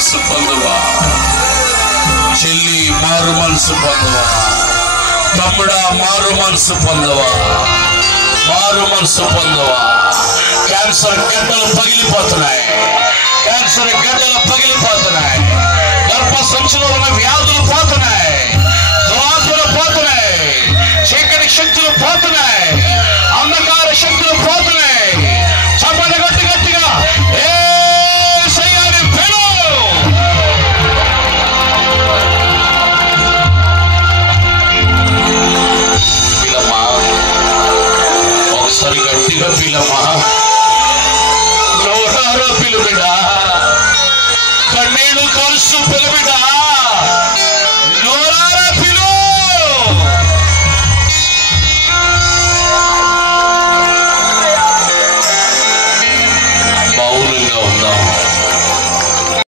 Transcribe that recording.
మనసు పొందువా, చెల్లి మారు మనసు పొందువా, తమ్ముడా మారు మనసు పొందువా, మారు మనసు పొందువా. క్యాన్సర్ గడ్డలు పగిలిపోతున్నాయి, క్యాన్సర్ గడ్డలు పగిలిపోతున్నాయి, గర్భ సంచిలో ఉన్న వ్యాధులు పోతున్నాయి, దురాత్మలు పోతున్నాయి, చీకటి శక్తులు పోతున్నాయి, అంధకార శక్తులు పోతున్నాయి. చప్పట గట్టి గట్టిగా యేసయ్యని పిలు. పిలమ్మా, ఒకసారి గట్టిగా పిలమ్మా.